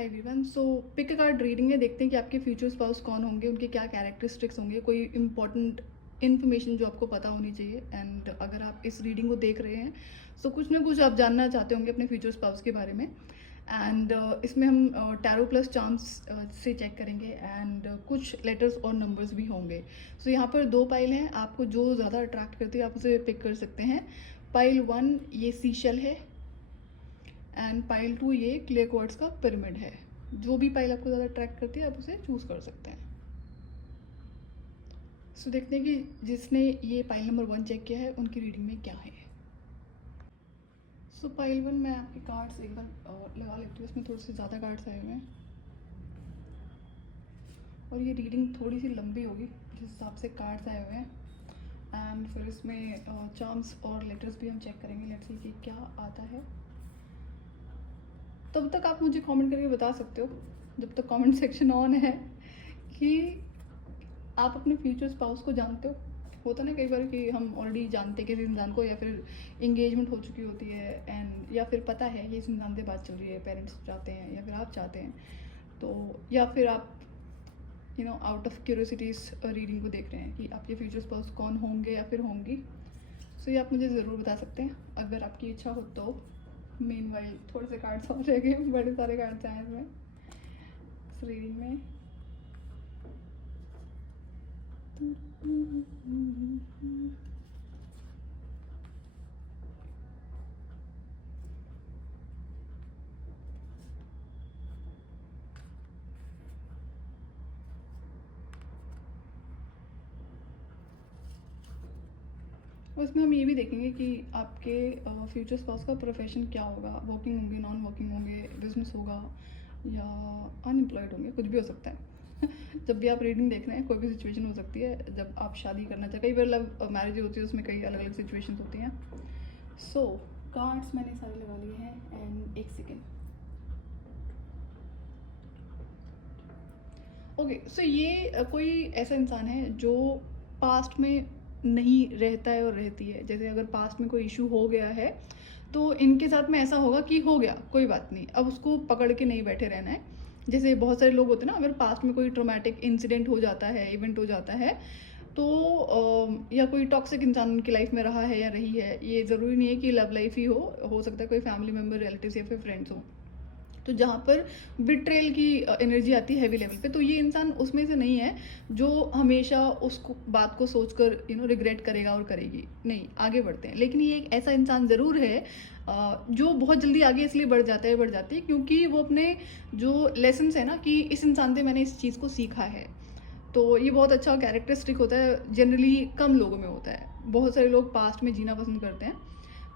Hi everyone. So pick a card reading में देखते हैं कि आपके फ्यूचर स्पाउस कौन होंगे, उनके क्या कैरेक्टरिस्टिक्स होंगे, कोई इंपॉर्टेंट इन्फॉर्मेशन जो आपको पता होनी चाहिए। एंड अगर आप इस रीडिंग को देख रहे हैं सो कुछ ना कुछ आप जानना चाहते होंगे अपने फ्यूचर स्पाउस के बारे में। एंड इसमें हम टैरो प्लस चार्म्स से चेक करेंगे एंड कुछ लेटर्स और नंबर्स भी होंगे। सो यहाँ पर दो पाइल हैं, आपको जो ज़्यादा अट्रैक्ट करती है आप उसे पिक कर सकते हैं। पाइल 1 ये सीशल है एंड पाइल 2 ये क्लियर क्वार्ट्ज का पिरामिड है। जो भी पाइल आपको ज़्यादा अट्रैक्ट करती है आप उसे चूज़ कर सकते हैं। सो देखते हैं कि जिसने ये पाइल नंबर 1 चेक किया है उनकी रीडिंग में क्या है। सो पाइल 1 मैं आपके कार्ड्स एक बार लगा लेती हूँ, इसमें थोड़े से ज़्यादा कार्ड्स आए हुए हैं और ये रीडिंग थोड़ी सी लंबी होगी जिस हिसाब से कार्ड्स आए हुए हैं। एंड फिर इसमें चार्म्स और लेटर्स भी हम चेक करेंगे। लेट्स सी कि क्या आता है। तब तक आप मुझे कमेंट करके बता सकते हो, जब तक कमेंट सेक्शन ऑन है, कि आप अपने फ्यूचर स्पाउस को जानते हो। होता ना कई बार कि हम ऑलरेडी जानते हैं किसी इंसान को, या फिर इंगेजमेंट हो चुकी होती है एंड या फिर पता है ये इस इंसान से बात चल रही है, पेरेंट्स चाहते हैं या फिर आप चाहते हैं, तो या फिर आप आउट ऑफ क्यूरियोसिटीज रीडिंग को देख रहे हैं कि आपके फ्यूचर स्पाउस कौन होंगे या फिर होंगी। सो ये आप मुझे ज़रूर बता सकते हैं अगर आपकी इच्छा हो तो। मीनवाइल थोड़े से कार्ड्स और रह गए, बड़े सारे कार्ड्स आए इसमें इस रीडिंग में। और इसमें हम ये भी देखेंगे कि आपके फ्यूचर स्पाउस का प्रोफेशन क्या होगा, वर्किंग होंगे, नॉन वर्किंग होंगे, बिजनेस होगा या अनएम्प्लॉयड होंगे, कुछ भी हो सकता है। जब भी आप रीडिंग देख रहे हैं कोई भी सिचुएशन हो सकती है। जब आप शादी करना चाहते, कई बार लव मैरिज होती है, उसमें कई अलग अलग सिचुएशन होती हैं। सो कार्ड्स मैंने सारे लगा लिए हैं एंड एक सेकेंड। ओके, सो ये कोई ऐसा इंसान है जो पास्ट में नहीं रहता है और रहती है। जैसे अगर पास्ट में कोई इशू हो गया है तो इनके साथ में ऐसा होगा कि हो गया, कोई बात नहीं, अब उसको पकड़ के नहीं बैठे रहना है। जैसे बहुत सारे लोग होते हैं ना, अगर पास्ट में कोई ट्रोमेटिक इंसिडेंट हो जाता है, इवेंट हो जाता है, तो या कोई टॉक्सिक इंसान उनकी लाइफ में रहा है या रही है, ये ज़रूरी नहीं है कि लव लाइफ ही हो सकता है कोई फैमिली मेम्बर, रिलेटिव्स या फिर फ्रेंड्स हो, तो जहाँ पर बिट्रेल की एनर्जी आती है हैवी लेवल पे, तो ये इंसान उसमें से नहीं है जो हमेशा उसको बात को सोचकर रिग्रेट करेगा और करेगी। नहीं, आगे बढ़ते हैं। लेकिन ये एक ऐसा इंसान ज़रूर है जो बहुत जल्दी आगे इसलिए बढ़ जाती है क्योंकि वो अपने जो लेसन्स है ना, कि इस इंसान से मैंने इस चीज़ को सीखा है। तो ये बहुत अच्छा कैरेक्टरिस्टिक होता है, जनरली कम लोगों में होता है। बहुत सारे लोग पास्ट में जीना पसंद करते हैं।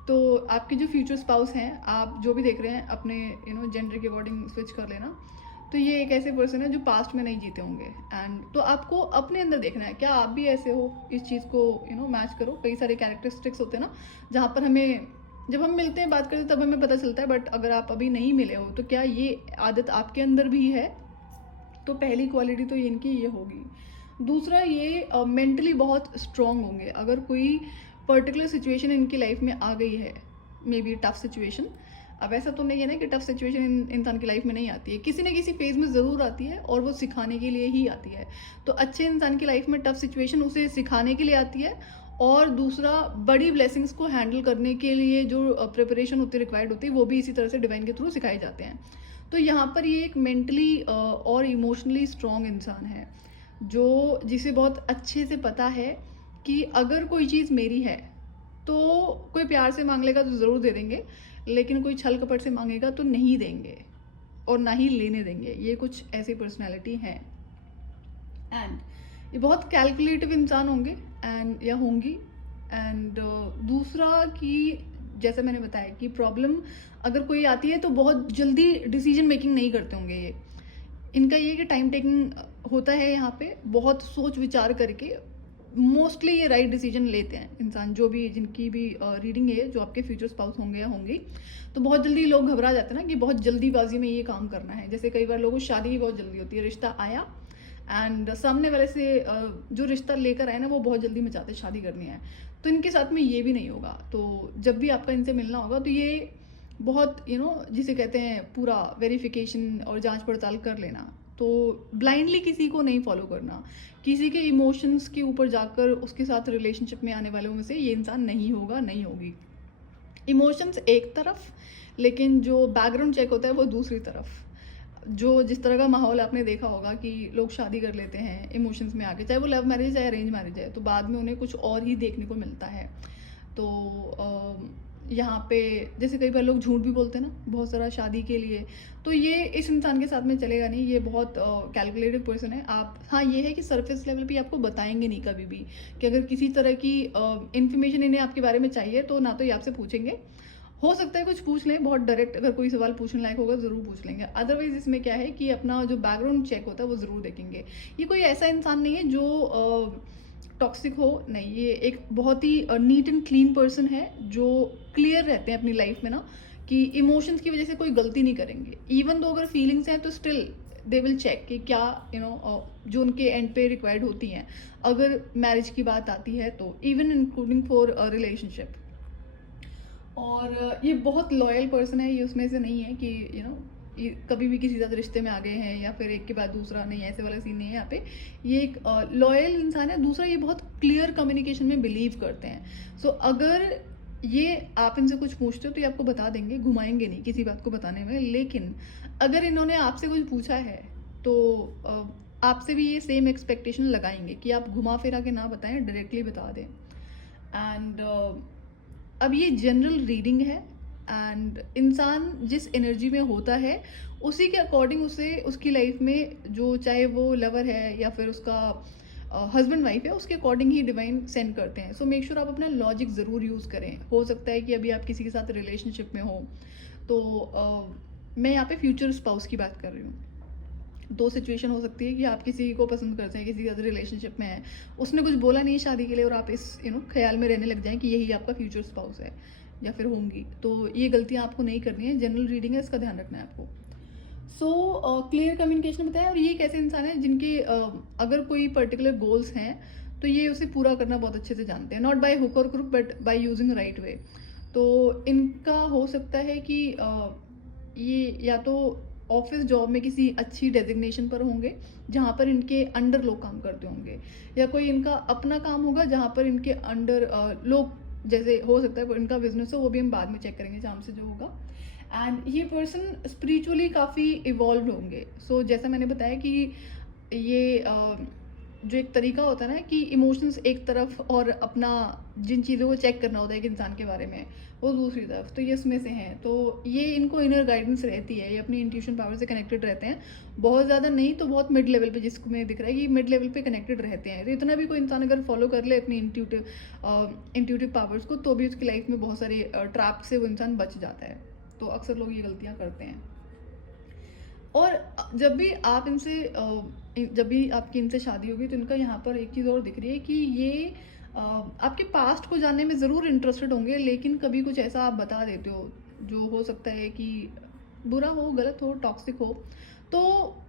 तो आपके जो फ्यूचर स्पाउस हैं, आप जो भी देख रहे हैं अपने जेंडर के अकॉर्डिंग स्विच कर लेना। तो ये एक ऐसे पर्सन है जो पास्ट में नहीं जीते होंगे। एंड तो आपको अपने अंदर देखना है, क्या आप भी ऐसे हो, इस चीज़ को मैच करो। कई सारे कैरेक्टरिस्टिक्स होते हैं ना, जहाँ पर हमें जब हम मिलते हैं, बात करते हैं, तब हमें पता चलता है। बट अगर आप अभी नहीं मिले हो तो क्या ये आदत आपके अंदर भी है? तो पहली क्वालिटी तो इनकी ये होगी। दूसरा, ये मेंटली बहुत स्ट्रॉन्ग होंगे। अगर कोई पर्टिकुलर सिचुएशन इनकी लाइफ में आ गई है, मे बी टफ सिचुएशन, अब ऐसा तो नहीं है ना कि टफ सिचुएशन इंसान की लाइफ में नहीं आती है, किसी न किसी फेज में ज़रूर आती है और वो सिखाने के लिए ही आती है। तो अच्छे इंसान की लाइफ में टफ सिचुएशन उसे सिखाने के लिए आती है। और दूसरा, बड़ी ब्लेसिंग्स को हैंडल करने के लिए जो प्रिपरेशन होती है, रिक्वायर्ड होती है, वो भी इसी तरह से डिवाइन के थ्रू सिखाए जाते हैं। तो यहाँ पर ये एक मेंटली और इमोशनली स्ट्रॉन्ग इंसान है, जो जिसे बहुत अच्छे से पता है कि अगर कोई चीज़ मेरी है तो कोई प्यार से मांग लेगा तो ज़रूर दे देंगे, लेकिन कोई छल कपट से मांगेगा तो नहीं देंगे और ना ही लेने देंगे। ये कुछ ऐसी पर्सनैलिटी हैं। एंड ये बहुत कैलकुलेटिव इंसान होंगे एंड या होंगी। एंड दूसरा कि जैसे मैंने बताया कि प्रॉब्लम अगर कोई आती है तो बहुत जल्दी डिसीजन मेकिंग नहीं करते होंगे ये। इनका ये कि टाइम टेकिंग होता है, यहाँ पे बहुत सोच विचार करके मोस्टली ये राइट डिसीजन लेते हैं इंसान। जो भी जिनकी भी रीडिंग है, जो आपके फ्यूचर स्पाउस होंगे या होंगी, तो बहुत जल्दी लोग घबरा जाते हैं ना कि बहुत जल्दीबाजी में ये काम करना है। जैसे कई बार लोगों को शादी भी बहुत जल्दी होती है, रिश्ता आया एंड सामने वाले से जो रिश्ता लेकर आए ना, वो बहुत जल्दी में चाहते हैं शादी करनी है। तो इनके साथ में ये भी नहीं होगा। तो जब भी आपका इनसे मिलना होगा तो ये बहुत जिसे कहते हैं पूरा वेरिफिकेशन और जांच पड़ताल कर लेना। तो ब्लाइंडली किसी को नहीं फॉलो करना, किसी के इमोशंस के ऊपर जाकर उसके साथ रिलेशनशिप में आने वालों में से ये इंसान नहीं होगा, नहीं होगी। इमोशंस एक तरफ, लेकिन जो बैकग्राउंड चेक होता है वो दूसरी तरफ। जो जिस तरह का माहौल आपने देखा होगा कि लोग शादी कर लेते हैं इमोशंस में आके, चाहे वो लव मैरिज है अरेंज मैरिज है, तो बाद में उन्हें कुछ और ही देखने को मिलता है। तो यहाँ पे जैसे कई बार लोग झूठ भी बोलते हैं ना बहुत सारा शादी के लिए, तो ये इस इंसान के साथ में चलेगा नहीं। ये बहुत कैलकुलेटिव पर्सन है। आप हाँ ये है कि सरफेस लेवल पे आपको बताएंगे नहीं कभी भी, कि अगर किसी तरह की इन्फॉर्मेशन इन्हें आपके बारे में चाहिए तो ना तो ये आपसे पूछेंगे, हो सकता है कुछ पूछ लें बहुत डायरेक्ट, अगर कोई सवाल पूछने लायक होगा ज़रूर पूछ लेंगे। अदरवाइज इसमें क्या है कि अपना जो बैकग्राउंड चेक होता है वो ज़रूर देखेंगे। ये कोई ऐसा इंसान नहीं है जो टॉक्सिक हो, नहीं, ये एक बहुत ही नीट एंड क्लीन पर्सन है जो क्लियर रहते हैं अपनी लाइफ में ना, कि इमोशंस की वजह से कोई गलती नहीं करेंगे। इवन दो अगर फीलिंग्स हैं तो स्टिल दे विल चेक कि क्या जो उनके एंड पे रिक्वायर्ड होती हैं। अगर मैरिज की बात आती है तो इवन इंक्लूडिंग फॉर रिलेशनशिप। और ये बहुत लॉयल पर्सन है, ये उसमें से नहीं है कि कभी भी किसी के साथ रिश्ते में आ गए हैं या फिर एक के बाद दूसरा, नहीं, ऐसे वाला सीन नहीं है यहाँ पे। ये एक लॉयल इंसान है। दूसरा, ये बहुत क्लियर कम्युनिकेशन में बिलीव करते हैं। सो अगर ये आप इनसे कुछ पूछते हो तो ये आपको बता देंगे, घुमाएंगे नहीं किसी बात को बताने में। लेकिन अगर इन्होंने आपसे कुछ पूछा है तो आपसे भी ये सेम एक्सपेक्टेशन लगाएंगे कि आप घुमा फिरा के ना बताएं, डायरेक्टली बता दें। एंड अब ये जनरल रीडिंग है, एंड इंसान जिस एनर्जी में होता है उसी के अकॉर्डिंग उसे उसकी लाइफ में, जो चाहे वो लवर है या फिर उसका हस्बैंड वाइफ है, उसके अकॉर्डिंग ही डिवाइन सेंड करते हैं। सो मेक श्योर आप अपना लॉजिक ज़रूर यूज़ करें। हो सकता है कि अभी आप किसी के साथ रिलेशनशिप में हो, तो मैं यहाँ पे फ्यूचर स्पाउस की बात कर रही हूँ। दो सिचुएशन हो सकती है कि आप किसी को पसंद करते हैं, किसी के साथ रिलेशनशिप में है, उसने कुछ बोला नहीं शादी के लिए और आप इस ख्याल में रहने लग जाएं कि यही आपका फ्यूचर स्पाउस है या फिर होंगी। तो ये गलतियां आपको नहीं करनी है। जनरल रीडिंग है, इसका ध्यान रखना है आपको। सो क्लियर कम्युनिकेशन बताया। और ये एक ऐसे इंसान है जिनके अगर कोई पर्टिकुलर गोल्स हैं तो ये उसे पूरा करना बहुत अच्छे से जानते हैं, नॉट बाय हुक और crook but by using right way. तो इनका हो सकता है कि ये या तो ऑफिस जॉब में किसी अच्छी डेजिग्नेशन पर होंगे जहाँ पर इनके अंडर लोग काम करते होंगे, या कोई इनका अपना काम होगा जहाँ पर इनके अंडर लोग, जैसे हो सकता है इनका बिजनेस हो, वो भी हम बाद में चेक करेंगे जहाँ से जो होगा। एंड ये पर्सन स्पिरिचुअली काफ़ी इवॉल्व होंगे। सो जैसा मैंने बताया कि ये जो एक तरीका होता है ना कि इमोशंस एक तरफ और अपना जिन चीज़ों को चेक करना होता है एक इंसान के बारे में वो दूसरी तरफ, तो ये इसमें से हैं। तो ये इनको इनर गाइडेंस रहती है, ये अपनी इंट्यूशन पावर से कनेक्टेड रहते हैं। बहुत ज़्यादा नहीं तो बहुत मिड लेवल पे, जिसको मैं दिख रहा है कि मिड लेवल पे कनेक्टेड रहते हैं। तो इतना भी कोई इंसान अगर फॉलो कर ले अपनी इंट्यूटिव पावर्स को, तो भी उसकी लाइफ में बहुत सारे ट्रैप से वो इंसान बच जाता है। तो अक्सर लोग ये गलतियाँ करते हैं। और जब भी आपकी इनसे शादी होगी तो इनका यहाँ पर एक चीज़ और दिख रही है कि ये आपके पास्ट को जानने में ज़रूर इंटरेस्टेड होंगे, लेकिन कभी कुछ ऐसा आप बता देते हो जो हो सकता है कि बुरा हो, गलत हो, टॉक्सिक हो, तो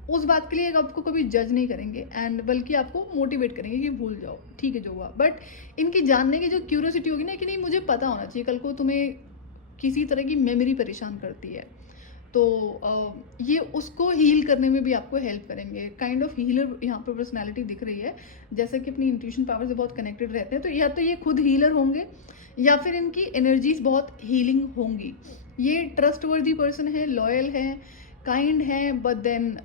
उस बात के लिए आपको कभी जज नहीं करेंगे एंड बल्कि आपको मोटिवेट करेंगे कि भूल जाओ, ठीक है जो हुआ। बट इनकी जानने की जो क्यूरियोसिटी होगी ना कि नहीं मुझे पता होना चाहिए, कल को तुम्हें किसी तरह की मेमोरी परेशान करती है, तो ये उसको हील करने में भी आपको हेल्प करेंगे। काइंड ऑफ हीलर यहाँ पर पर्सनैलिटी दिख रही है, जैसे कि अपनी इंट्यूशन पावर से बहुत कनेक्टेड रहते हैं। तो या तो ये खुद हीलर होंगे या फिर इनकी एनर्जीज बहुत हीलिंग होंगी। ये ट्रस्टवर्दी पर्सन है, लॉयल है, काइंड है, बट देन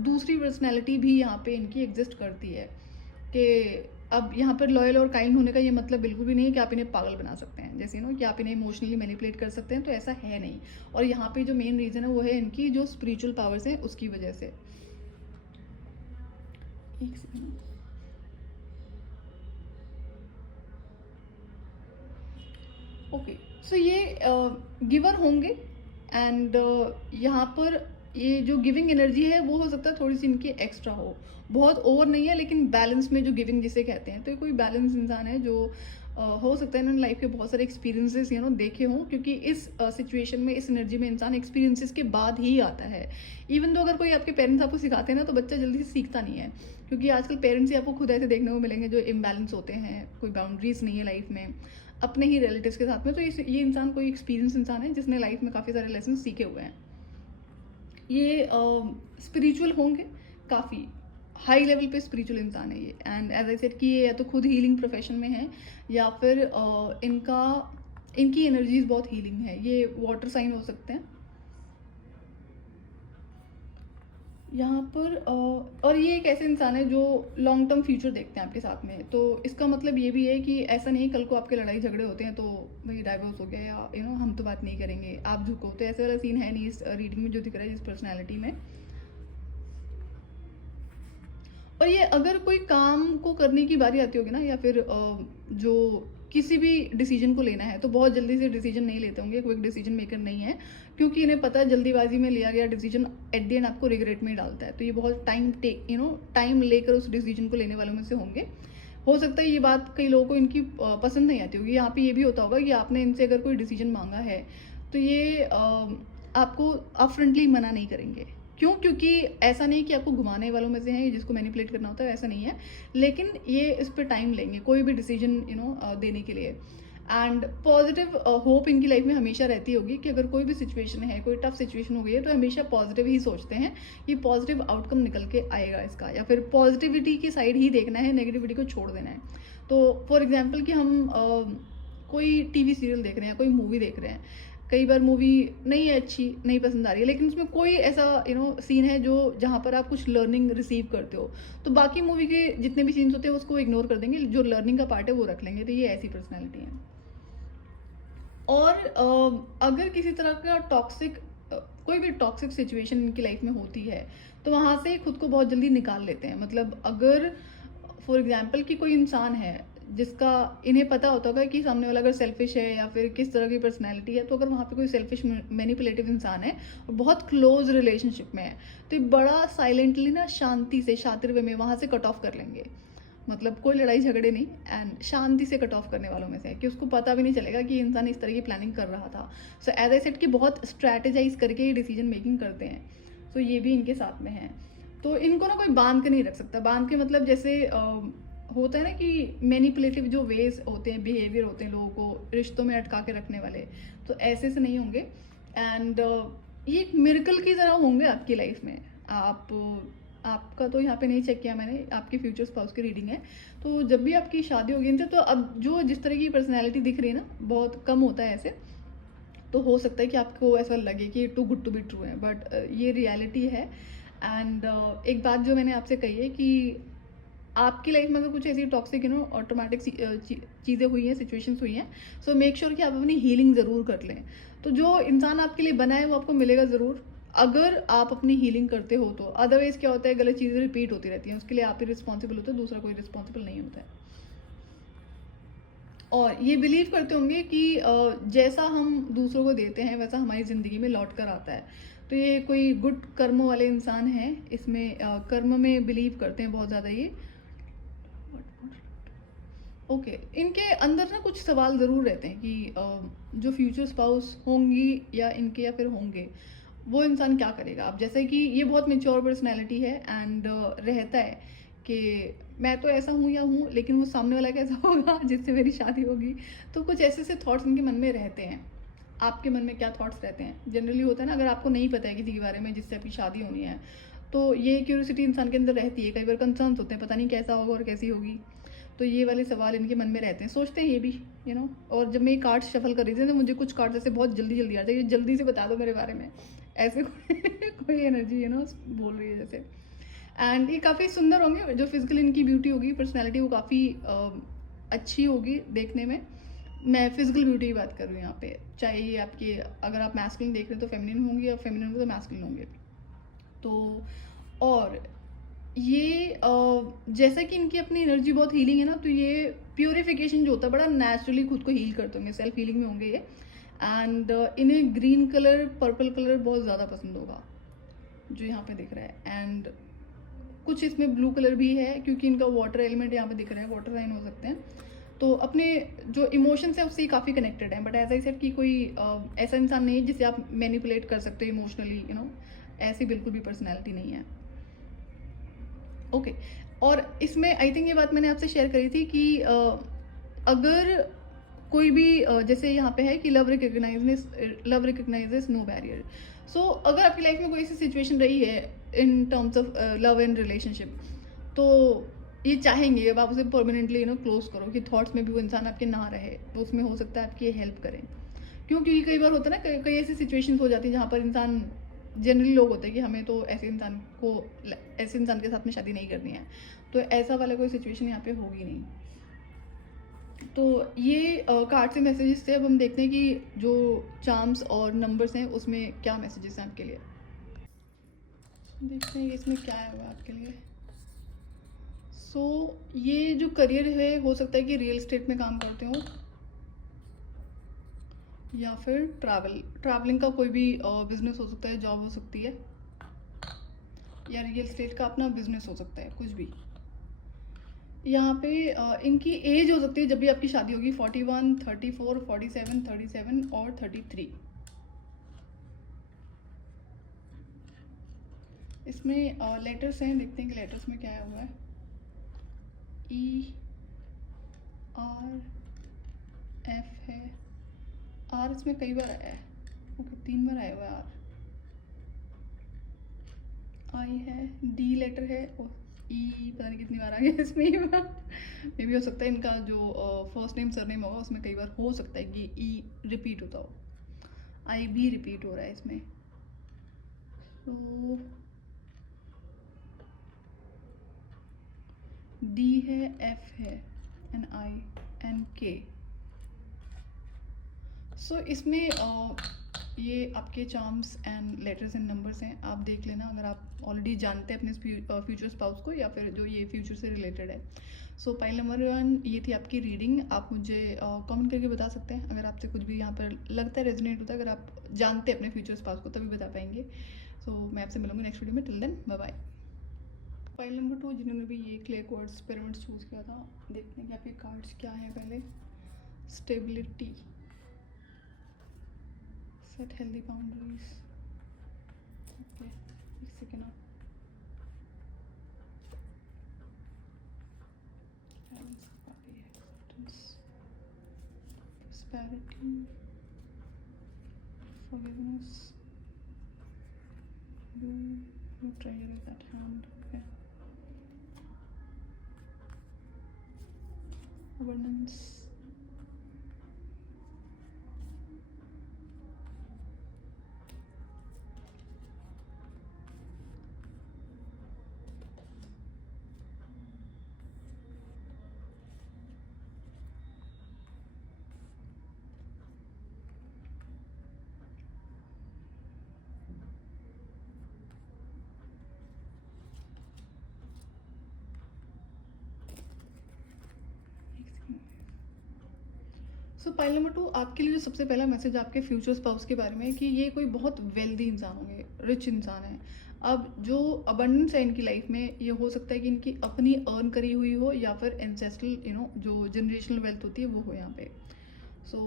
दूसरी पर्सनैलिटी भी यहाँ पे इनकी एग्जिस्ट करती है। कि अब यहाँ पर लॉयल और काइंड होने का ये मतलब बिल्कुल भी नहीं है कि आप इन्हें पागल बना सकते हैं, जैसे कि आप इन्हें इमोशनली मैनिपुलेट कर सकते हैं, तो ऐसा है नहीं। और यहाँ पे जो मेन रीज़न है वो है इनकी जो स्पिरिचुअल पावर्स हैं उसकी वजह से। एक सेकंड। ओके, सो ये गिवर होंगे एंड यहाँ पर ये जो गिविंग एनर्जी है वो हो सकता है थोड़ी सी इनकी एक्स्ट्रा हो, बहुत ओवर नहीं है लेकिन बैलेंस में, जो गिविंग जिसे कहते हैं। तो ये कोई बैलेंस इंसान है जो हो सकता है इन्होंने लाइफ के बहुत सारे एक्सपीरियंसेस देखे हों, क्योंकि इस सिचुएशन में, इस एनर्जी में इंसान एक्सपीरियंसेस के बाद ही आता है। इवन तो अगर कोई आपके पेरेंट्स आपको सिखाते हैं ना तो बच्चा जल्दी से सीखता नहीं है, क्योंकि आजकल पेरेंट्स ही आपको खुद ऐसे देखने को मिलेंगे जो इम्बैलेंस होते हैं, कोई बाउंड्रीज नहीं है लाइफ में। अपने ही रिलेटिव्स के साथ में। तो ये इंसान कोई एक्सपीरियंस इंसान है जिसने लाइफ में काफ़ी सारे लेसन सीखे हुए हैं। ये स्पिरिचुअल होंगे, काफ़ी हाई लेवल पे स्पिरिचुअल इंसान है ये। एंड एज आई सेड कि ये या तो खुद हीलिंग प्रोफेशन में है, या फिर इनकी एनर्जीज बहुत हीलिंग है। ये वाटर साइन हो सकते हैं यहाँ पर। और ये एक ऐसे इंसान है जो लॉन्ग टर्म फ्यूचर देखते हैं आपके साथ में। तो इसका मतलब ये भी है कि ऐसा नहीं कल को आपके लड़ाई झगड़े होते हैं तो भाई डाइवोर्स हो गया, या हम तो बात नहीं करेंगे, आप झुको, तो ऐसे वाला सीन है नहीं इस रीडिंग में जो दिख रहा है इस पर्सनैलिटी में। और ये अगर कोई काम को करने की बारी आती होगी ना, या फिर जो किसी भी डिसीजन को लेना है, तो बहुत जल्दी से डिसीजन नहीं लेते होंगे, क्विक डिसीजन मेकर नहीं है, क्योंकि इन्हें पता है जल्दीबाजी में लिया गया डिसीजन एट द एंड आपको रिग्रेट में ही डालता है। तो ये बहुत टाइम लेकर उस डिसीजन को लेने वालों में से होंगे। हो सकता है ये बात कई लोगों को इनकी पसंद नहीं आती होगी। यहाँ पे ये भी होता होगा कि आपने इनसे अगर कोई डिसीजन मांगा है तो ये आपको अपफ्रंटली मना नहीं करेंगे। क्यों? क्योंकि ऐसा नहीं कि आपको घुमाने वालों में से हैं जिसको मैनिपुलेट करना होता है, ऐसा नहीं है। लेकिन ये इस पर टाइम लेंगे कोई भी डिसीजन देने के लिए। एंड पॉजिटिव होप इनकी लाइफ में हमेशा रहती होगी कि अगर कोई भी सिचुएशन है, कोई टफ सिचुएशन हो गई है, तो हमेशा पॉजिटिव ही सोचते हैं कि पॉजिटिव आउटकम निकल के आएगा इसका, या फिर पॉजिटिविटी की साइड ही देखना है, नेगेटिविटी को छोड़ देना है। तो फॉर एग्जाम्पल कि हम कोई टीवी सीरियल देख रहे हैं, कोई मूवी देख रहे हैं, कई बार मूवी नहीं है अच्छी, नहीं पसंद आ रही है, लेकिन उसमें कोई ऐसा सीन है जो जहाँ पर आप कुछ लर्निंग रिसीव करते हो, तो बाकी मूवी के जितने भी सीन्स होते हैं उसको इग्नोर कर देंगे, जो लर्निंग का पार्ट है वो रख लेंगे। तो ये ऐसी पर्सनैलिटी है। और अगर किसी तरह का कोई भी टॉक्सिक सिचुएशन इनकी लाइफ में होती है तो वहाँ से खुद को बहुत जल्दी निकाल लेते हैं। मतलब अगर फॉर एग्जाम्पल कि कोई इंसान है जिसका इन्हें पता होता होगा कि सामने वाला अगर सेल्फिश है या फिर किस तरह की पर्सनैलिटी है, तो अगर वहाँ पे कोई सेल्फिश मैनिपुलेटिव इंसान है और बहुत क्लोज रिलेशनशिप में है, तो ये बड़ा साइलेंटली ना शांति से शातिर वे में वहाँ से कट ऑफ कर लेंगे। मतलब कोई लड़ाई झगड़े नहीं, एंड शांति से कट ऑफ करने वालों में से है कि उसको पता भी नहीं चलेगा कि इंसान इस तरह की प्लानिंग कर रहा था। सो एज आई सेड कि बहुत स्ट्रैटेजाइज करके ही डिसीजन मेकिंग करते हैं। सो ये भी इनके साथ में है। तो इनको ना कोई बांध के नहीं रख सकता। बांध के मतलब जैसे होता है ना कि मैनिपुलेटिव जो वेज होते हैं, बिहेवियर होते हैं लोगों को रिश्तों में अटका के रखने वाले, तो ऐसे से नहीं होंगे। एंड ये एक मिरेकल की तरह होंगे आपकी लाइफ में। आपका तो यहाँ पे नहीं चेक किया मैंने, आपके फ्यूचर स्पाउस की रीडिंग है। तो जब भी आपकी शादी होगी इनसे, तो अब जो जिस तरह की पर्सनैलिटी दिख रही है ना, बहुत कम होता है ऐसे। तो हो सकता है कि आपको ऐसा लगे कि too good to be true है, बट ये रियलिटी है। एंड एक बात जो मैंने आपसे कही है कि आपकी लाइफ में अगर कुछ ऐसी टॉक्सिक ऑटोमेटिक चीज़ें हुई हैं, सिचुएशंस हुई हैं, सो मेक श्योर कि आप अपनी हीलिंग ज़रूर कर लें। तो जो इंसान आपके लिए बना है वो आपको मिलेगा ज़रूर, अगर आप अपनी हीलिंग करते हो तो। अदरवाइज क्या होता है, गलत चीज़ें रिपीट होती रहती हैं, उसके लिए आप ही रिस्पॉन्सिबल होते हो, दूसरा कोई रिस्पॉन्सिबल नहीं होता है। और ये बिलीव करते होंगे कि जैसा हम दूसरों को देते हैं वैसा हमारी ज़िंदगी में लौट कर आता है। तो ये कोई गुड कर्म वाले इंसान हैं, इसमें कर्म में बिलीव करते हैं बहुत ज़्यादा ये। ओके, इनके अंदर ना कुछ सवाल ज़रूर रहते हैं कि जो फ्यूचर स्पाउस होंगी या इनके या फिर होंगे, वो इंसान क्या करेगा। अब जैसे कि ये बहुत मेच्योर पर्सनैलिटी है, एंड रहता है कि मैं तो ऐसा हूँ या हूँ, लेकिन वो सामने वाला कैसा होगा जिससे मेरी शादी होगी। तो कुछ ऐसे ऐसे थॉट्स इनके मन में रहते हैं। आपके मन में क्या थॉट्स रहते हैं? जनरली होता है ना, अगर आपको नहीं पता है किसी के बारे में जिससे आपकी शादी होनी है, तो ये क्यूरियोसिटी इंसान के अंदर रहती है। कई बार कंसर्न्स होते हैं, पता नहीं कैसा होगा और कैसी होगी। तो ये वाले सवाल इनके मन में रहते हैं, सोचते हैं ये भी और जब मैं ये कार्ड्स शफल कर रही थी तो मुझे कुछ कार्ड्स ऐसे बहुत जल्दी जल्दी आते हैं, ये जल्दी से बता दो मेरे बारे में, ऐसे कोई एनर्जी बोल रही है जैसे। एंड ये काफ़ी सुंदर होंगे। जो फिजिकल इनकी ब्यूटी होगी, पर्सनैलिटी, वो काफ़ी अच्छी होगी देखने में। मैं फिजिकल ब्यूटी की बात कर रही हूँ यहाँ पे। चाहे ये आपकी, अगर आप मैस्कुलिन देख रहे हो तो फेमिनिन होंगे, और फेमिनिन होंगे तो मैस्कुलिन होंगे। तो और ये जैसा कि इनकी अपनी एनर्जी बहुत हीलिंग है ना, तो ये प्योरिफिकेशन जो होता है बड़ा नेचुरली खुद को हील करते होंगे, सेल्फ हीलिंग में होंगे ये। एंड इन्हें ग्रीन कलर, पर्पल कलर बहुत ज़्यादा पसंद होगा जो यहाँ पे दिख रहा है। एंड कुछ इसमें ब्लू कलर भी है, क्योंकि इनका वाटर एलिमेंट यहाँ पे दिख रहा है, वाटर साइन हो सकते हैं। तो अपने जो इमोशंस है उससे काफ़ी कनेक्टेड है। बट ऐसा ही सेट कि कोई ऐसा इंसान नहीं है जिसे आप मैनिपुलेट कर सकते हो इमोशनली, ऐसी बिल्कुल भी पर्सनैलिटी नहीं है। ओके, और इसमें आई थिंक ये बात मैंने आपसे शेयर करी थी कि अगर कोई भी जैसे यहाँ पे है कि लव रिकग्नाइजेस नो बैरियर। सो अगर आपकी लाइफ में कोई ऐसी सिचुएशन रही है in terms of love and relationship, तो ये चाहेंगे अब आप उसे परमानेंटली क्लोज करो कि थॉट्स में भी वो इंसान आपके ना रहे, तो उसमें हो सकता है आपकी हेल्प करें। क्योंकि कई बार होता है ना, कई ऐसी सिचुएशंस हो जाती है जहाँ पर इंसान, जनरली लोग होते हैं कि हमें तो ऐसे इंसान के साथ में शादी नहीं करनी है, तो ऐसा वाला कोई सिचुएशन यहाँ पे होगी नहीं। तो ये कार्ड से मैसेजेस थे। अब हम देखते हैं कि जो चार्म्स और नंबर्स हैं उसमें क्या मैसेजेस हैं आपके लिए। देखते हैं कि इसमें क्या है वो आपके लिए। सो ये जो करियर है, हो सकता है कि रियल एस्टेट में काम करते हो, या फिर ट्रैवलिंग का कोई भी बिजनेस हो सकता है, जॉब हो सकती है, या रियल एस्टेट का अपना बिजनेस हो सकता है, कुछ भी। यहाँ पे इनकी एज हो सकती है जब भी आपकी शादी होगी 41, 34, 47, 37 और 33। इसमें लेटर्स हैं, देखते हैं कि लेटर्स में क्या आया हुआ है। E R F है, R इसमें कई बार आया है, ओके 3 बार आया हुआ है R। I है, D लेटर है, और E पता नहीं कितनी बार आ गया इसमें। ये मे भी हो सकता है इनका जो फर्स्ट नेम सरनेम होगा उसमें कई बार हो सकता है कि E रिपीट होता हो, I भी रिपीट हो रहा है इसमें। तो D है, F है, एंड I एंड K। सो इसमें ये आपके charms and letters and numbers हैं, आप देख लेना अगर आप ऑलरेडी जानते हैं अपने फ्यूचर स्पाउस को, या फिर जो ये फ्यूचर से रिलेटेड है। सो पाइल नंबर 1 ये थी आपकी रीडिंग। आप मुझे कमेंट करके बता सकते हैं अगर आपसे कुछ भी यहाँ पर लगता है, रेजोनेट होता है, अगर आप जानते हैं अपने फ्यूचर स्पाउस को तभी बता पाएंगे। सो मैं आपसे मिलूंगी नेक्स्ट वीडियो में, till then bye bye. File number 2 जिन्होंने भी ये क्ले क्वार्ट्ज पिरामिड्स चूज़ किया था, देखते हैं कि आपके कार्ड्स क्या हैं। पहले stability, set healthy boundaries, okay, एक सेकेंड आप, acceptance, prosperity, forgiveness, you treasure that hand, okay, abundance, so pile number 2 आपके लिए जो सबसे पहला मैसेज आपके फ्यूचर स्पाउस के बारे में है कि ये कोई बहुत वेल्दी इंसान होंगे, रिच इंसान है। अब जो अबंडेंस है इनकी लाइफ में, ये हो सकता है कि इनकी अपनी अर्न करी हुई हो, या फिर एंसेस्ट्रल जो जनरेशनल वेल्थ होती है वो हो यहाँ पे। सो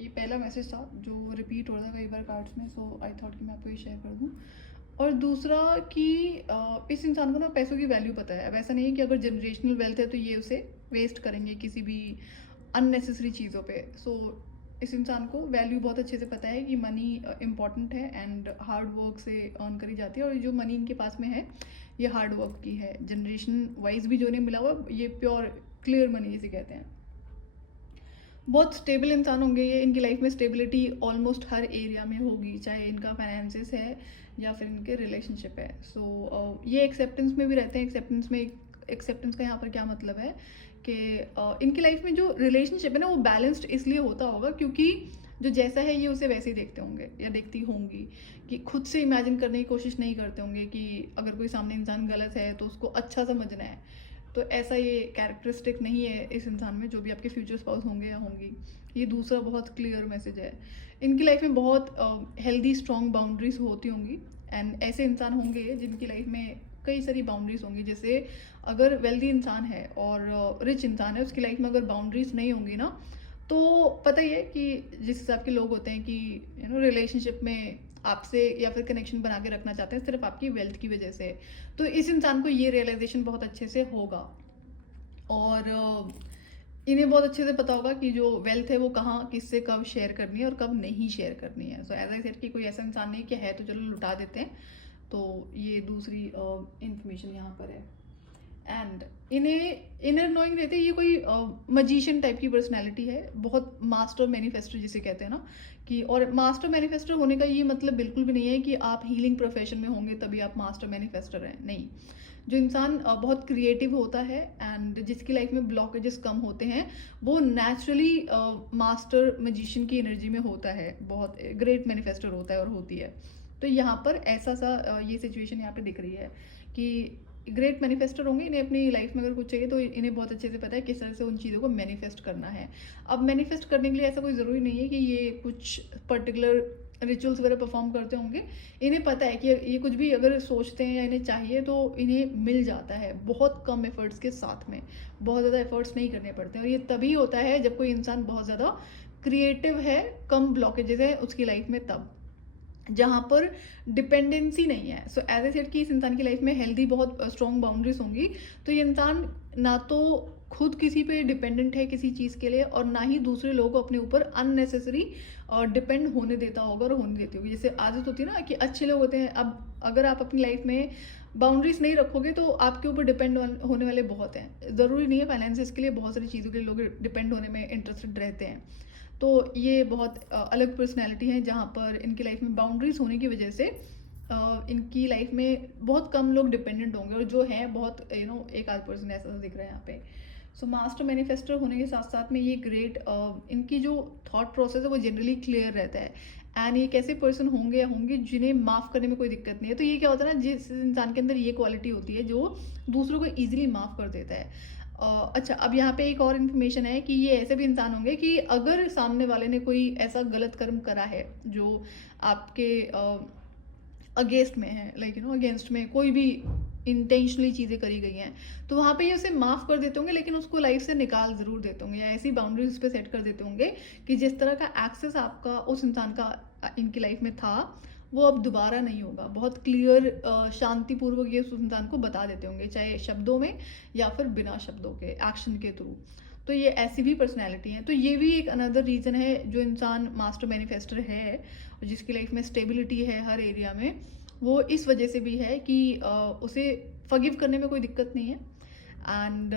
ये पहला मैसेज था जो रिपीट हो रहा था कई बार कार्ड्स में, सो आई थॉट कि मैं आपको ये शेयर कर दूँ। और दूसरा कि इस इंसान को ना पैसों की वैल्यू पता है। अब ऐसा नहीं है कि अगर जनरेशनल वेल्थ है तो ये उसे वेस्ट करेंगे किसी भी अननेसेसरी चीज़ों पे। सो इस इंसान को वैल्यू बहुत अच्छे से पता है कि मनी इम्पॉर्टेंट है एंड हार्ड वर्क से अर्न करी जाती है, और जो मनी इनके पास में है ये हार्ड वर्क की है। जनरेशन वाइज भी जो इन्हें मिला हुआ ये प्योर क्लियर मनी जिसे कहते हैं। बहुत स्टेबल इंसान होंगे ये, इनकी लाइफ में स्टेबिलिटी ऑलमोस्ट हर एरिया में होगी, चाहे इनका फाइनेंसिस है या फिर इनके रिलेशनशिप है। सो ये एक्सेप्टेंस में भी रहते हैं। एक्सेप्टेंस का यहाँ पर क्या मतलब है कि इनकी लाइफ में जो रिलेशनशिप है ना वो बैलेंस्ड इसलिए होता होगा क्योंकि जो जैसा है ये उसे वैसे ही देखते होंगे या देखती होंगी, कि खुद से इमेजिन करने की कोशिश नहीं करते होंगे कि अगर कोई सामने इंसान गलत है तो उसको अच्छा समझना है। तो ऐसा ये कैरेक्टरिस्टिक नहीं है इस इंसान में, जो भी आपके फ्यूचर स्पाउस होंगे या होंगी। ये दूसरा बहुत क्लियर मैसेज है। इनकी लाइफ में बहुत हेल्दी स्ट्रॉन्ग बाउंड्रीज होती होंगी, एंड ऐसे इंसान होंगे जिनकी लाइफ में कई सारी बाउंड्रीज होंगी। जैसे अगर वेल्दी इंसान है और रिच इंसान है, उसकी लाइफ में अगर बाउंड्रीज नहीं होंगी ना, तो पता ही है कि जिस हिसाब के लोग होते हैं कि रिलेशनशिप में आपसे या फिर कनेक्शन बना के रखना चाहते हैं सिर्फ आपकी वेल्थ की वजह से। तो इस इंसान को ये रियलाइजेशन बहुत अच्छे से होगा। और इन्हें बहुत अच्छे से पता होगा कि जो वेल्थ है वो कहाँ किससे कब शेयर करनी है और कब नहीं शेयर करनी है। सो एज आई सेड कि कोई ऐसा इंसान नहीं कि है तो चलो लुटा देते हैं। तो ये दूसरी इंफॉर्मेशन यहाँ पर है। एंड इन्हें इनर नोइंग रहते हैं, ये कोई मजिशियन टाइप की पर्सनैलिटी है, बहुत मास्टर मैनिफेस्टर जिसे कहते हैं ना। कि और मास्टर मैनिफेस्टर होने का ये मतलब बिल्कुल भी नहीं है कि आप हीलिंग प्रोफेशन में होंगे तभी आप मास्टर मैनिफेस्टर हैं, नहीं। जो इंसान बहुत क्रिएटिव होता है एंड जिसकी लाइफ में ब्लॉकेजेस कम होते हैं, वो नेचुरली मास्टर मजिशियन की एनर्जी में होता है, बहुत ग्रेट मैनिफेस्टर होता है और होती है। तो यहाँ पर ऐसा सा ये सिचुएशन यहाँ पे दिख रही है कि ग्रेट मैनिफेस्टर होंगे, इन्हें अपनी लाइफ में अगर कुछ चाहिए तो इन्हें बहुत अच्छे से पता है किस तरह से उन चीज़ों को मैनिफेस्ट करना है। अब मैनिफेस्ट करने के लिए ऐसा कोई ज़रूरी नहीं है कि ये कुछ पर्टिकुलर रिचुअल्स वगैरह परफॉर्म करते होंगे। इन्हें पता है कि ये कुछ भी अगर सोचते हैं या इन्हें चाहिए तो इन्हें मिल जाता है बहुत कम एफर्ट्स के साथ में, बहुत ज़्यादा एफर्ट्स नहीं करने पड़ते हैं। और ये तभी होता है जब कोई इंसान बहुत ज़्यादा क्रिएटिव है, कम ब्लॉकेजेस है उसकी लाइफ में, तब जहाँ पर डिपेंडेंसी नहीं है। सो एज ए सेड कि इस इंसान की लाइफ में हेल्दी बहुत स्ट्रॉन्ग बाउंड्रीज होंगी, तो ये इंसान ना तो खुद किसी पे डिपेंडेंट है किसी चीज़ के लिए, और ना ही दूसरे लोगों को अपने ऊपर अननेसेसरी डिपेंड होने देता होगा और होने देती होगी। जैसे आदत होती है ना कि अच्छे लोग होते हैं, अब अगर आप अपनी लाइफ में बाउंड्रीज नहीं रखोगे तो आपके ऊपर डिपेंड होने वाले बहुत हैं। ज़रूरी नहीं है फाइनेंसिस के लिए, बहुत सारी चीज़ों के लिए लोग डिपेंड होने में इंटरेस्टेड रहते हैं। तो ये बहुत अलग पर्सनैलिटी है जहाँ पर इनकी लाइफ में बाउंड्रीज होने की वजह से इनकी लाइफ में बहुत कम लोग डिपेंडेंट होंगे, और जो है बहुत एक आध पर्सन ऐसा दिख रहा है यहाँ पे। सो मास्टर मैनिफेस्टर होने के साथ साथ में ये ग्रेट इनकी जो थॉट प्रोसेस है वो जनरली क्लियर रहता है। एंड ये कैसे पर्सन होंगे या होंगी जिन्हें माफ़ करने में कोई दिक्कत नहीं है। तो ये क्या होता है ना, जिस इंसान के अंदर ये क्वालिटी होती है जो दूसरों को ईजिली माफ़ कर देता है। अच्छा, अब यहाँ पे एक और इन्फॉर्मेशन है कि ये ऐसे भी इंसान होंगे कि अगर सामने वाले ने कोई ऐसा गलत कर्म करा है जो आपके अगेंस्ट में है, लाइक अगेंस्ट में कोई भी इंटेंशनली चीज़ें करी गई हैं, तो वहाँ पे ये उसे माफ़ कर देते होंगे, लेकिन उसको लाइफ से निकाल ज़रूर देते होंगे, या ऐसी बाउंड्रीज पे सेट कर देते होंगे कि जिस तरह का एक्सेस आपका उस इंसान का इनकी लाइफ में था वो अब दोबारा नहीं होगा। बहुत क्लियर शांतिपूर्वक ये उस इंसान को बता देते होंगे, चाहे शब्दों में या फिर बिना शब्दों के एक्शन के थ्रू। तो ये ऐसी भी पर्सनैलिटी है। तो ये भी एक अनदर रीज़न है जो इंसान मास्टर मैनिफेस्टर है जिसकी लाइफ में स्टेबिलिटी है हर एरिया में, वो इस वजह से भी है कि उसे फगिव करने में कोई दिक्कत नहीं है। एंड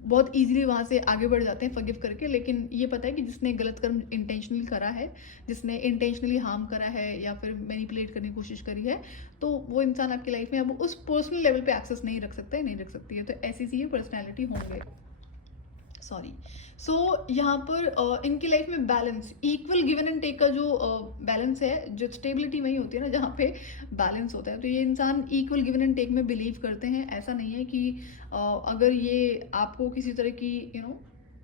बहुत इजीली वहाँ से आगे बढ़ जाते हैं फगिव करके। लेकिन ये पता है कि जिसने गलत कर्म इंटेंशनली करा है, जिसने इंटेंशनली हार्म करा है या फिर मैनिपुलेट करने की कोशिश करी है, तो वो इंसान आपकी लाइफ में अब उस पर्सनल लेवल पे एक्सेस नहीं रख सकता है, नहीं रख सकती है। तो ऐसी सी ये पर्सनैलिटी होंगे। सॉरी। सो यहाँ पर इनकी लाइफ में balance, equal given and take का जो बैलेंस है, जो स्टेबिलिटी वही होती है ना जहाँ पे बैलेंस होता है। तो ये इंसान इक्वल गिवन एंड टेक में बिलीव करते हैं। ऐसा नहीं है कि अगर ये आपको किसी तरह की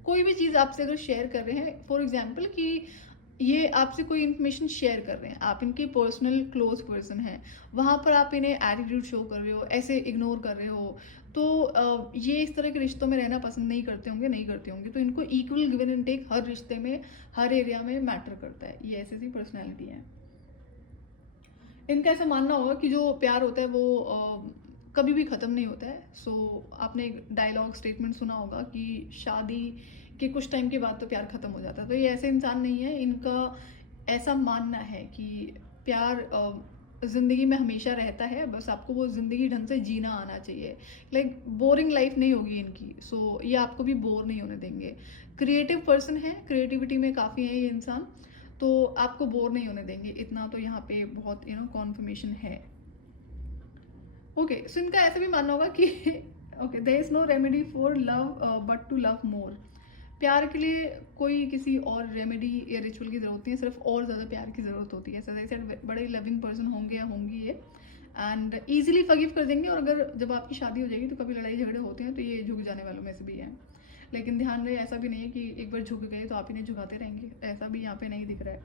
कोई भी चीज़ आपसे अगर शेयर कर रहे हैं, फॉर एग्जाम्पल कि ये आपसे कोई इन्फॉर्मेशन शेयर कर रहे हैं, आप इनके पर्सनल क्लोज पर्सन हैं, वहाँ पर आप इन्हें एटीट्यूड शो कर रहे हो, ऐसे इग्नोर कर रहे हो, तो ये इस तरह के रिश्तों में रहना पसंद नहीं करते होंगे, नहीं करते होंगे। तो इनको इक्वल गिवन एंड टेक हर रिश्ते में, हर एरिया में मैटर करता है। ये ऐसी सी पर्सनैलिटी है। इनका ऐसा मानना होगा कि जो प्यार होता है वो कभी भी ख़त्म नहीं होता है। सो आपने एक डायलॉग स्टेटमेंट सुना होगा कि शादी के कुछ टाइम के बाद तो प्यार ख़त्म हो जाता है। तो ये ऐसे इंसान नहीं है। इनका ऐसा मानना है कि प्यार ज़िंदगी में हमेशा रहता है, बस आपको वो ज़िंदगी ढंग से जीना आना चाहिए। लाइक बोरिंग लाइफ नहीं होगी इनकी। सो ये आपको भी बोर नहीं होने देंगे। क्रिएटिव पर्सन है, क्रिएटिविटी में काफ़ी है ये इंसान, तो आपको बोर नहीं होने देंगे। इतना तो यहाँ पे बहुत कॉन्फर्मेशन है। ओके, सो इनका ऐसा भी मानना होगा कि okay, there is no remedy for love but to love more. प्यार के लिए कोई किसी और रेमेडी या रिचुअल की ज़रूरत नहीं है, सिर्फ और ज़्यादा प्यार की ज़रूरत होती है। ऐसा सेड बड़े लविंग पर्सन होंगे या होंगी ये, एंड ईजिली फगिव कर देंगे। और अगर जब आपकी शादी हो जाएगी तो कभी लड़ाई झगड़े होते हैं तो ये झुक जाने वालों में से भी हैं। लेकिन ध्यान रहे, ऐसा भी नहीं है कि एक बार झुक गए तो आप इन्हें झुकाते रहेंगे, ऐसा भी यहाँ पे नहीं दिख रहा है।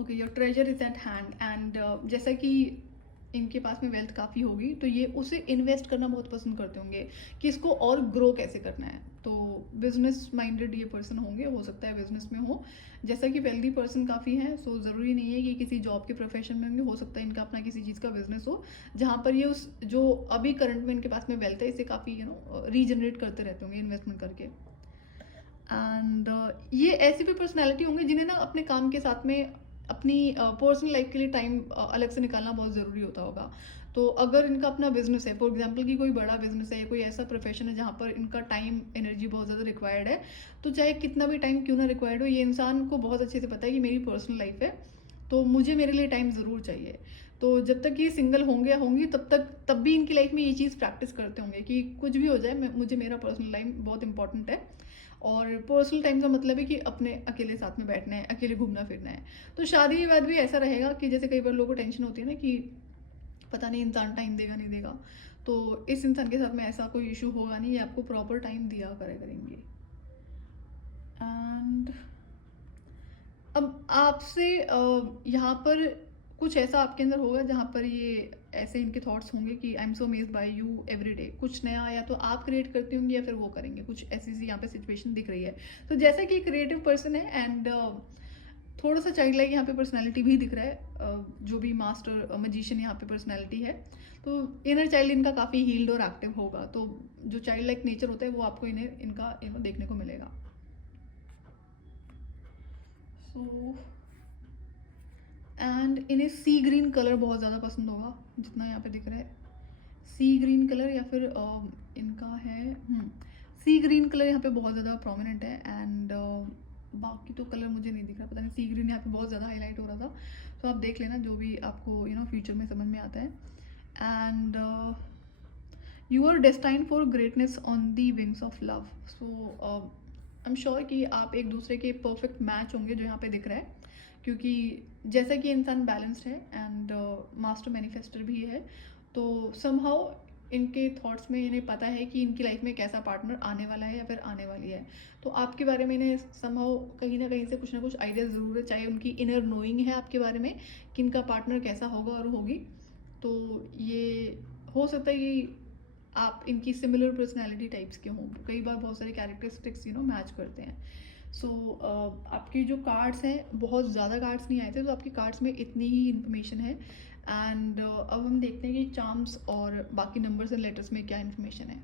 Okay, your treasure is eight hand. And जैसा कि इनके पास में वेल्थ काफ़ी होगी तो ये उसे इन्वेस्ट करना बहुत पसंद करते होंगे कि इसको और ग्रो कैसे करना है। तो बिजनेस माइंडेड ये पर्सन होंगे, हो सकता है बिजनेस में हो। जैसा कि वेल्दी पर्सन काफ़ी है, सो ज़रूरी नहीं है कि किसी जॉब के प्रोफेशन में होंगे, हो सकता है इनका अपना किसी चीज़ का बिजनेस हो जहाँ पर ये उस जो अभी करंट में इनके पास में वेल्थ है इसे काफ़ी रीजनरेट करते रहते होंगे इन्वेस्टमेंट करके। एंड ये ऐसी भी पर्सनैलिटी होंगे जिन्हें ना अपने काम के साथ में अपनी पर्सनल लाइफ के लिए टाइम अलग से निकालना बहुत ज़रूरी होता होगा। तो अगर इनका अपना बिजनेस है, फॉर एग्जांपल कि कोई बड़ा बिजनेस है, कोई ऐसा प्रोफेशन है जहाँ पर इनका टाइम एनर्जी बहुत ज़्यादा रिक्वायर्ड है, तो चाहे कितना भी टाइम क्यों ना रिक्वायर्ड हो, ये इंसान को बहुत अच्छे से पता है कि मेरी पर्सनल लाइफ है, तो मुझे मेरे लिए टाइम ज़रूर चाहिए। तो जब तक ये सिंगल होंगे या होंगी, तब भी इनकी लाइफ में ये चीज़ प्रैक्टिस करते होंगे कि कुछ भी हो जाए, मुझे मेरा पर्सनल लाइफ बहुत इंपॉर्टेंट है। और पर्सनल टाइम का मतलब है कि अपने अकेले साथ में बैठना है, अकेले घूमना फिरना है। तो शादी के बाद भी ऐसा रहेगा कि जैसे कई बार लोगों को टेंशन होती है ना कि पता नहीं इंसान टाइम देगा नहीं देगा, तो इस इंसान के साथ में ऐसा कोई इशू होगा नहीं, ये आपको प्रॉपर टाइम दिया करेंगे। एंड अब आपसे यहाँ पर कुछ ऐसा आपके अंदर होगा जहाँ पर ये ऐसे इनके थॉट्स होंगे कि I am so amazed bye you every day. कुछ नया या तो आप क्रिएट करते होंगे या फिर वो करेंगे, कुछ ऐसी सी यहाँ पे सिचुएशन दिख रही है। तो जैसा कि क्रिएटिव पर्सन है एंड थोड़ा सा चाइल्ड लाइक यहाँ पे पर्सनैलिटी भी दिख रहा है, जो भी मास्टर मजिशियन यहाँ पे पर्सनैलिटी है, तो इनर चाइल्ड इनका काफ़ी हील्ड और एक्टिव होगा। तो जो चाइल्ड लाइक नेचर होता है वो आपको इनका देखने को मिलेगा। सो एंड इन्हें सी ग्रीन कलर बहुत ज़्यादा पसंद होगा, जितना यहाँ पे दिख रहा है। सी ग्रीन कलर या फिर इनका है सी ग्रीन कलर यहाँ पे बहुत ज़्यादा प्रोमिनेंट है। एंड बाकी तो कलर मुझे नहीं दिख रहा, पता नहीं सी ग्रीन यहाँ पे बहुत ज़्यादा हाईलाइट हो रहा था। तो आप देख लेना जो भी आपको फ्यूचर में समझ में आता है। And you are destined for greatness on the wings of love. So I am sure कि आप एक दूसरे के परफेक्ट मैच होंगे जो यहाँ पे दिख रहा है, क्योंकि जैसा कि इंसान बैलेंस्ड है एंड मास्टर मैनिफेस्टर भी है, तो समहाउ इनके थॉट्स में इन्हें पता है कि इनकी लाइफ में कैसा पार्टनर आने वाला है या फिर आने वाली है। तो आपके बारे में इन्हें समहाउ कहीं ना कहीं से कुछ ना कुछ आइडिया ज़रूर है, चाहे उनकी इनर नोइंग है आपके बारे में कि इनका पार्टनर कैसा होगा और होगी। तो ये हो सकता है कि आप इनकी सिमिलर पर्सनैलिटी टाइप्स के हों, कई बार बहुत सारे कैरेक्टरिस्टिक्स मैच करते हैं। सो आपके जो कार्ड्स हैं, बहुत ज़्यादा कार्ड्स नहीं आए थे, तो आपके कार्ड्स में इतनी ही इन्फॉर्मेशन है। एंड अब हम देखते हैं कि चार्म्स और बाकी नंबर्स एंड लेटर्स में क्या इन्फॉर्मेशन है।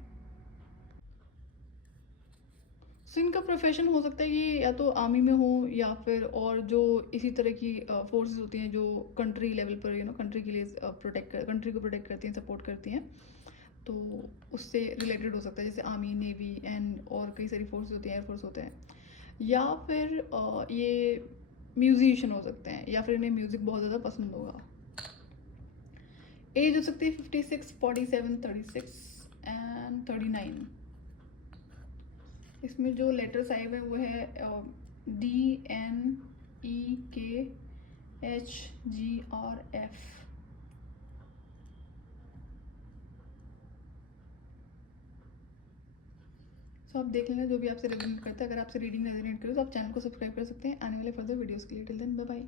सो इनका प्रोफेशन हो सकता है कि या तो आर्मी में हो या फिर और जो इसी तरह की फोर्सेस होती हैं जो कंट्री लेवल पर कंट्री के लिए कंट्री को प्रोटेक्ट करती हैं, सपोर्ट करती हैं, तो उससे रिलेटेड हो सकता है, जैसे आर्मी, नेवी एंड और कई सारी फोर्सेस होती हैं, एयरफोर्स होते हैं। या फिर ये म्यूजिशियन हो सकते हैं, या फिर इन्हें म्यूज़िक बहुत ज़्यादा पसंद होगा। एज हो सकती है 56, 47, 36 एंड 39। इसमें जो लेटर्स आए हुए हैं वो है DNEKHGRF। सो आप देख लेना जो भी आपसे रेजोनेट करता है। अगर आपसे रीडिंग रेजोनेट करे तो आप चैनल को सब्सक्राइब कर सकते हैं आने वाले फर्दर वीडियोस के लिए। Till then bye bye.